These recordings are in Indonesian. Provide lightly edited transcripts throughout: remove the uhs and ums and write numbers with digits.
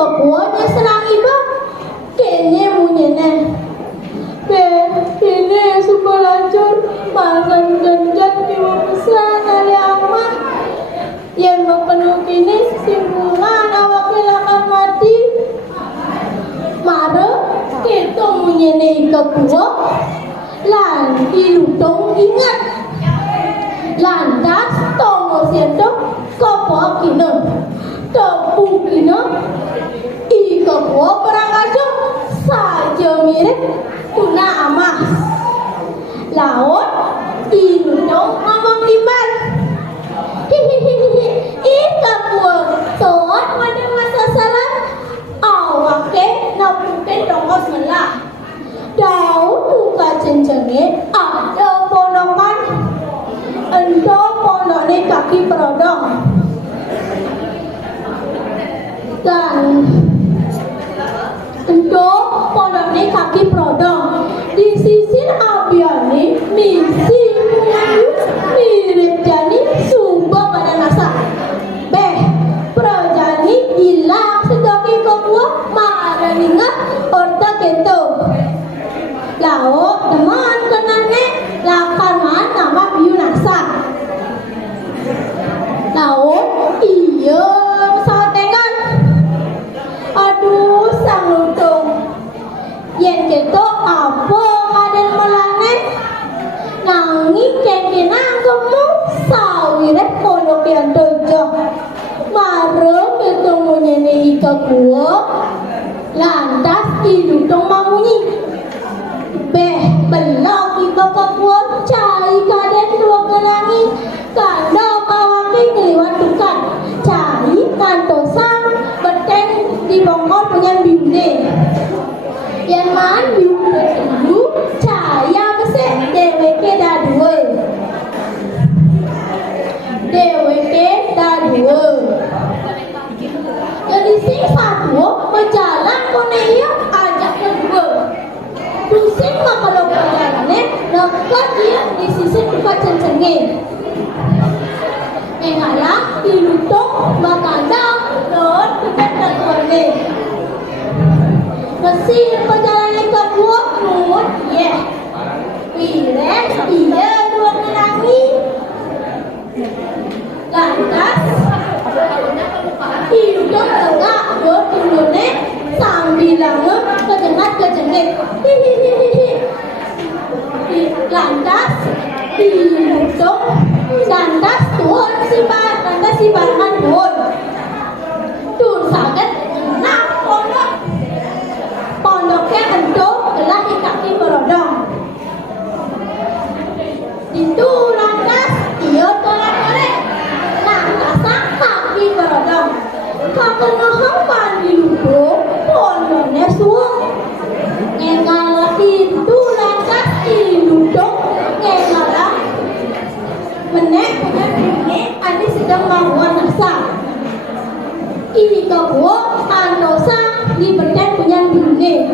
kebuahnya senang iba kene munyene be ini subalancur masan janjan ibu pesan dari amat yang penuh kini simpulan awak akan mati mare kita munyene kebuah lan ilutong ingat lantas tongo siento kopo kino topu kino iko po perang aja saja mirip tuna emas laut ilutong ngomong timbal hihihihi ika po toan pada masa salah awake napuke dongos melah daun buka cencenge ada pondokan ento pondoknya kaki perodong dan ento pondoknya kaki perodong di sisi abiani misi mirip jani sumbang pada nasa beh projani hilang sedoki kebuah maringat orta kento laut teman kenane lapangan nama biu nasa laut iya pesawat tengan aduh sang lutung yang keto apa kaden melane nanging kenkenang kamu sawiret pondok yang dojo mare keto munyene ika kuo lantas ilutung mamunyi beh belok iba kebuah cai kaden dua kenangi kanda kawaki ngeliwat tukan cai kantosang beteng di bongkol punya bimne yang man bimne dulu caya besek deweke dadue jadi sing satu berjalan koneyo ajak kedua pusing mah kalau perjalannya dekat dia di sisi dekat cencengin mengalah ilutong bakandang dan dekat keluarga mesin perjalanan ke buah nun ya pilih iya dua menangi lantas ilutong tengah dua tunjuknya sambil kejengit hihihihi lantas ilutong lantas tuan si bahan tuan tuan sakit nak pondoknya entuk telah di kaki perodong itu lantas dia tolak balik lantas kaki perodong kaki ngehempan ilutong pondoknya suang ngengalah itu lantas ilutong ngengalah menek adi sedang melawan nasa ini kebuah anosa di berdek punya dunia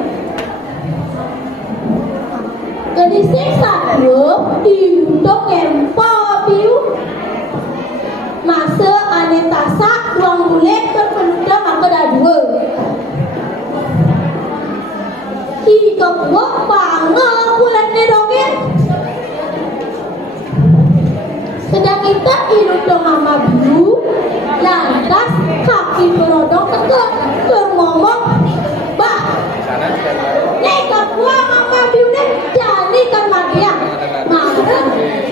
jadi seksa dua ilutong empo biu masa anetasa ruang bulet berpenudah maka dah dua ini kebuah pangal bulannya dongeng sedang kita ilutong mama biu lantas kaki perodong tegak ngomong bah nih kebuah mama biu nih jadi kan magia maka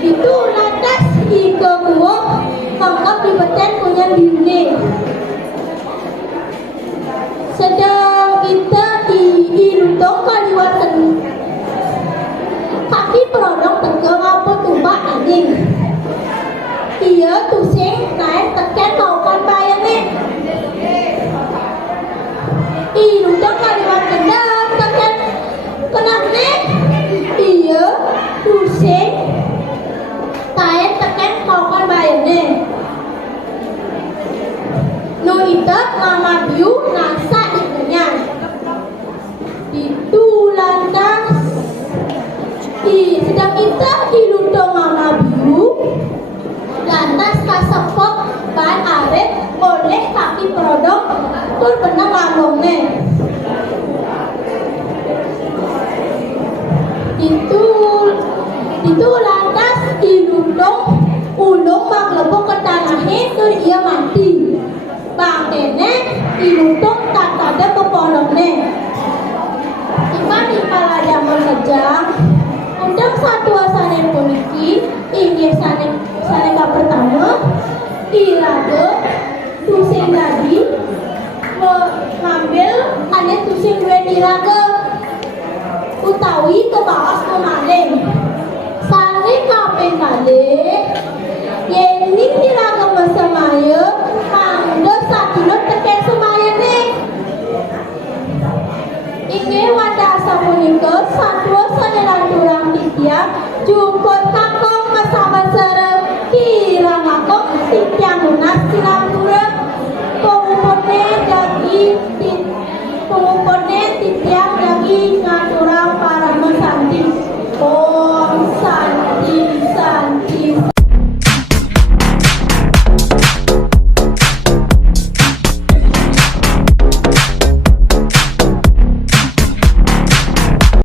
itu lantas ika buah anggap di beten punya biu nih sedang kita ilutong kaliwatan kaki perodong tegak apa tumbak anjing iya tusing naik tekan maukan bayarnya ilutong kaliwatan tekan kenapa iya tusing naik tekan maukan bayarnya no itat mama biu nasa ibunya itu lantas sedang kita ilutong mama biu lantas kasepok ban aret oleh kaki perodong tur benang lambungnya. Itu lantas dilundung ulung maglebok ke tanahnya tur dia mati. Bangkene dilundung tak ada kepolongnya. Di palajaman kejang undang satu asane puniki inggih saneka pertama iraga tusing tadi mengambil ane tusing dua iraga utawi kebawas kemarin sane kape kali